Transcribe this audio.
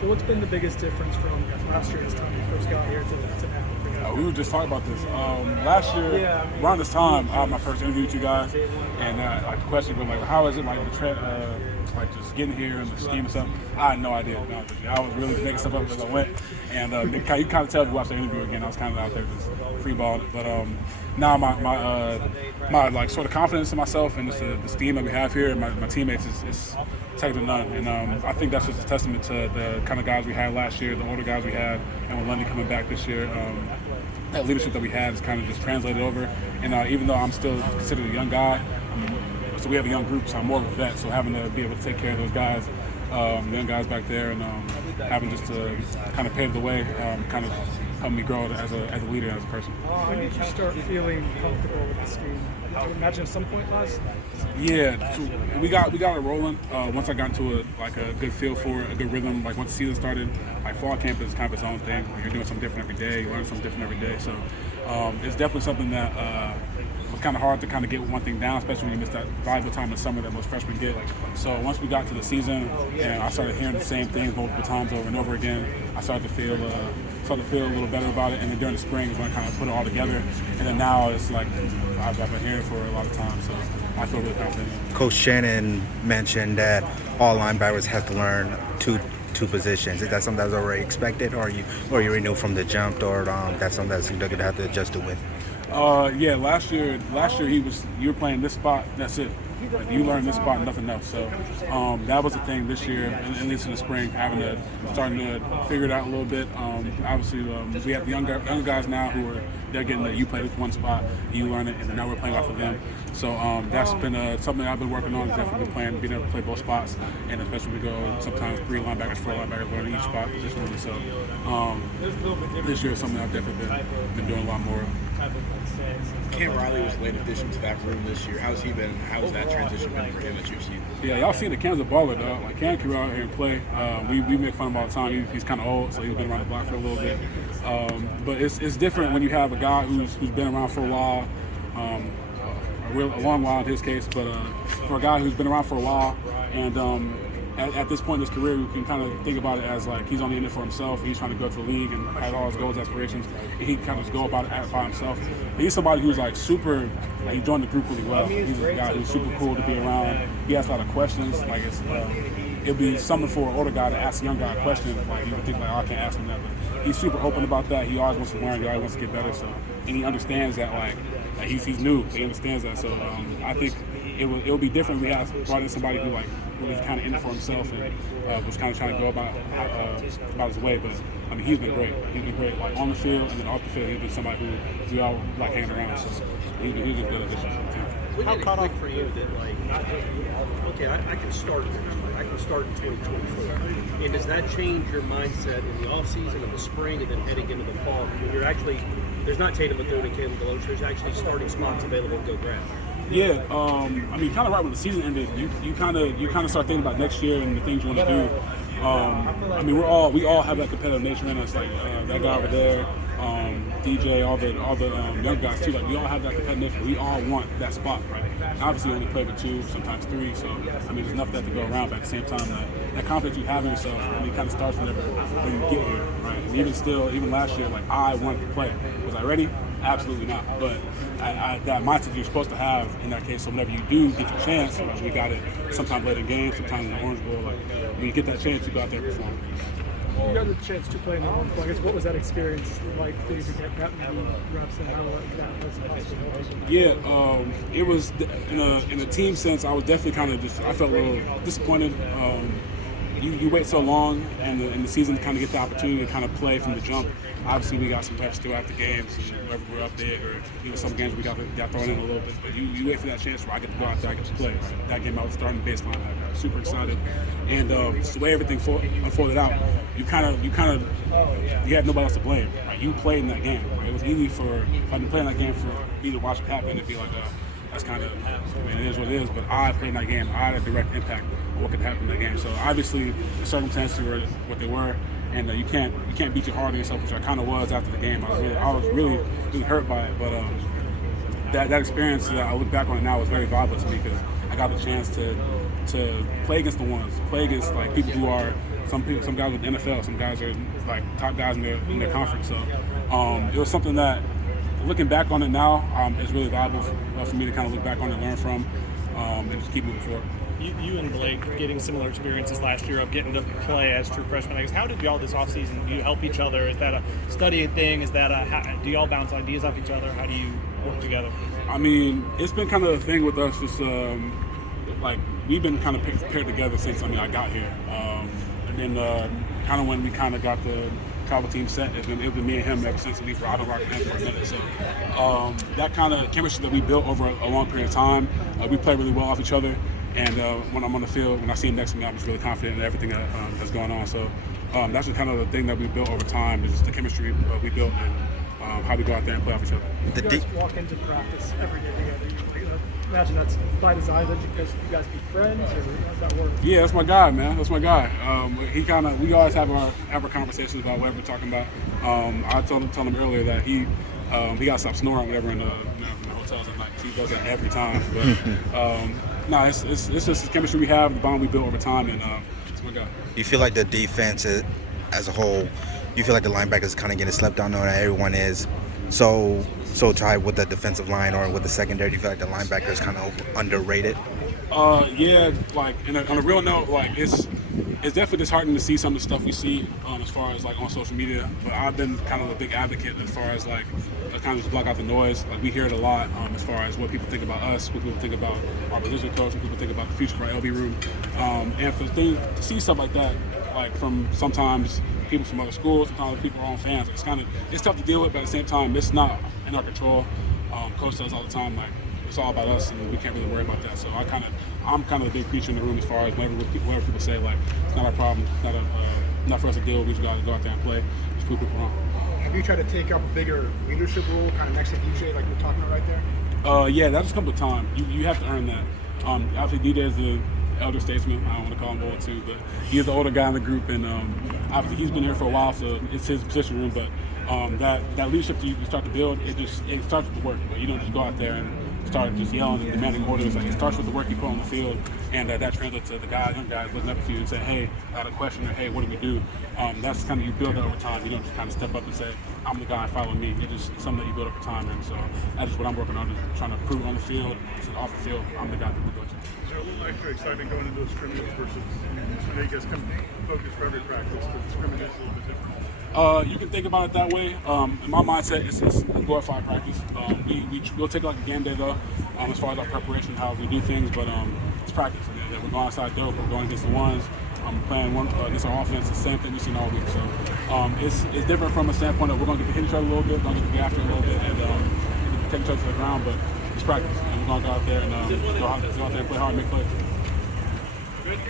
So what's been the biggest difference from last year, this time you first got here, to now? We were just talking about this. Last year, around this time, I had my first interview with you guys, and like the question was like, how is it like like just getting here and the scheme and stuff? I had no idea. To be honest with you. I was really making stuff up as I went, and you kind of tell if you watch the interview again. I was kind of out there just free balling it, but now my like sort of confidence in myself and just the steam that we have here and my teammates is second to none. And I think that's just a testament to the kind of guys we had last year, the older guys we had, and with London coming back this year. That leadership that we had is kind of just translated over. And even though I'm still considered a young guy, so we have a young group, so I'm more of a vet. So having to be able to take care of those guys, the young guys back there, and having just to kind of pave the way, kind of helped me grow as a leader, as a person. When did you start feeling comfortable with the scheme? I would imagine at some point last. Yeah, so we got it rolling. Once I got into a good feel for it, a good rhythm. Like once the season started, like fall camp is kind of its own thing. You're doing something different every day. You learn something different every day. So it's definitely something that was kind of hard to kind of get one thing down, especially when you miss that valuable time in the summer that most freshmen get. So once we got to the season and I started hearing the same things multiple times over and over again, I started to feel a little better about it. And then during the spring is when I kind of put it all together. And then now it's like I've been hearing it for a lot of time, so I feel really confident. Coach Shannon mentioned that all linebackers have to learn two positions. Is that something that's already expected, or you knew from the jump, or that's something that's they're gonna have to adjust it with? Yeah, last year you were playing this spot. That's it. Like, you learn this spot and nothing else. So that was the thing this year, at least in the spring, starting to figure it out a little bit. Obviously, we have the younger guys now who are they're getting you play this one spot, you learn it, and then now we're playing off of them. So that's been something I've been working on. Is definitely being able to play both spots, and especially we go sometimes 3 linebackers, 4 linebackers, learning each spot positionally. So this year is something I've definitely been doing a lot more of. Cam Riley was a late addition to that room this year. How's he been? How has that transition been for him that you've seen? Yeah, y'all seen that Cam's a baller, dog. Like Cam can go out here and play. We make fun of him all the time. He's kind of old, so he's been around the block for a little bit. But it's different when you have a guy who's been around for a while, a long while in his case. But for a guy who's been around for a while, and at this point in his career, you can kind of think about it as like he's only in it for himself. He's trying to go to the league and have all his goals, aspirations, and he kind of just go about it by himself. But he's somebody who's like super, like he joined the group really well. He's a guy who's super cool to be around. He has a lot of questions. Like it'd be something for an older guy to ask a young guy a question. Like you would think like, oh, I can't ask him that. But he's super open about that. He always wants to learn. He always wants to get better. So and he understands that like he's new. He understands that. So I think it will be different if we brought in somebody who was kind of in it for himself and was kind of trying to go about his way. But I mean, he's been great. He's been great, like on the field and then off the field. He's been somebody who we all like hanging around. So he's been good addition to the team. How caught up for you that I can start in 2024? And does that change your mindset in the off season, of the spring, and then heading into the fall? When you're actually there's not Tatum Bethune and Caleb Deloach. There's actually starting spots available to go grab. Yeah, I mean, kind of right when the season ended, you kind of start thinking about next year and the things you want to do. I mean, we all have that competitive nature in us. Like that guy over there, DJ, all the young guys too. Like we all have that competitive nature. We all want that spot, right? Obviously, you only play with 2, sometimes 3. So I mean, there's enough of that to go around. But at the same time, that confidence you have in yourself, I mean, it kind of starts whenever when you get here, right? And even last year, like I wanted to play. Was I ready? Absolutely not. But that mindset you're supposed to have in that case. So whenever you do get your chance, we got it sometime late in the game, sometimes in the Orange Bowl. Like when you get that chance, you go out there and perform. You got the chance to play in the Orange Bowl. I guess what was that experience like for you to get that many reps and how that was? Yeah, it was in a team sense. I was definitely kind of I felt a little disappointed. You wait so long in the season to kind of get the opportunity to kind of play from the jump. Obviously, we got some reps still after games, wherever we're up there, or even some games we got thrown in a little bit. But you wait for that chance where I get to go out there, I get to play. Right? That game I was starting baseline, I was super excited, and the way everything unfolded out, you had nobody else to blame. Right? You played in that game. Right? It was easy if I'd been playing that game for me to watch it happen and be like, that's kind of, I mean, it is what it is. But I played in that game. I had a direct impact on what could happen in that game. So obviously, the circumstances were what they were. And you can't beat your heart on yourself, which I kind of was after the game. I was really hurt by it, but that experience that I look back on it now was very valuable to me because I got the chance to play against the ones, play against like people who are some guys with the NFL, some guys are like top guys in their conference. So it was something that, looking back on it now, it's really valuable for me to kind of look back on and learn from, and just keep moving forward. You and Blake getting similar experiences last year of getting to play as true freshmen. I guess, how did y'all this offseason? Do you help each other? Is that a studying thing? Is that do y'all bounce ideas off each other? How do you work together? I mean, it's been kind of a thing with us. Just like we've been kind of paired together since I got here, and then kind of when we kind of got the travel team set, it's been me and him ever since we were out of Rock for a minute. So that kind of chemistry that we built over a long period of time, we play really well off each other. And when I'm on the field, when I see him next to me, I'm just really confident in everything that's going on. So that's just kind of the thing that we built over time, is just the chemistry we built and how we go out there and play off each other. You guys walk into practice every day together. Imagine that's by design. Is that because you guys be friends, or how does that work? Yeah, that's my guy, man. That's my guy. We always have our conversations about whatever we're talking about. I told him earlier that he got to stop snoring whenever in the hotels at night. He does that every time. But no, it's just the chemistry we have, the bond we built over time, and it's my guy. You feel like the defense as a whole, you feel like the linebackers kind of getting slept on, knowing that everyone is so tied with the defensive line or with the secondary? Do you feel like the linebackers kind of underrated? Yeah, like on a real note, like it's definitely disheartening to see some of the stuff we see as far as like on social media. But I've been kind of a big advocate as far as like kind of just block out the noise. Like we hear it a lot as far as what people think about us, what people think about our position coach, what people think about the future of our LB room, and to see stuff like that, like from sometimes people from other schools, sometimes people our own fans, it's tough to deal with. But at the same time, it's not in our control. Coach says all the time, like, it's all about us, and we can't really worry about that. So I'm kind of the big preacher in the room as far as whatever people say, like, it's not our problem, it's not for us to deal with. We just got to go out there and play, just prove people wrong. Have you tried to take up a bigger leadership role, kind of next to DJ, like we're talking about right there? Yeah, that just comes with time. You have to earn that. Obviously, DJ is the elder statesman. I don't want to call him old too, but he is the older guy in the group, and obviously he's been here for a while, so it's his position room. But that leadership that you start to build, it starts with the work. But you don't just go out there and start just yelling and demanding orders. Like, it starts with the work you put on the field, and that translates to the young guys looking up to you and say, "Hey, I got a question," or "Hey, what do we do?" That's kind of, you build that over time. You don't just kind of step up and say, "I'm the guy, follow me." It's just something that you build over time, and so that's just what I'm working on, just trying to prove on the field, so off the field, I'm the guy that we go to. Is there a little extra excitement going into a scrimmage versus, I know you guys come focused for every practice, but the scrimmage is a little bit different? You can think about it that way. In my mindset, it's a glorified practice. We'll take it like a game day though, as far as our preparation, how we do things, but it's practice. We're going outside dope, we're going against the ones, playing one against our offense, the same thing we've seen all week. So it's different from a standpoint of we're going to get to hit each other a little bit, we're going to get to get after a little bit, and take each other to the ground, but it's practice. And we're going to go out there and go out there and play hard and make plays.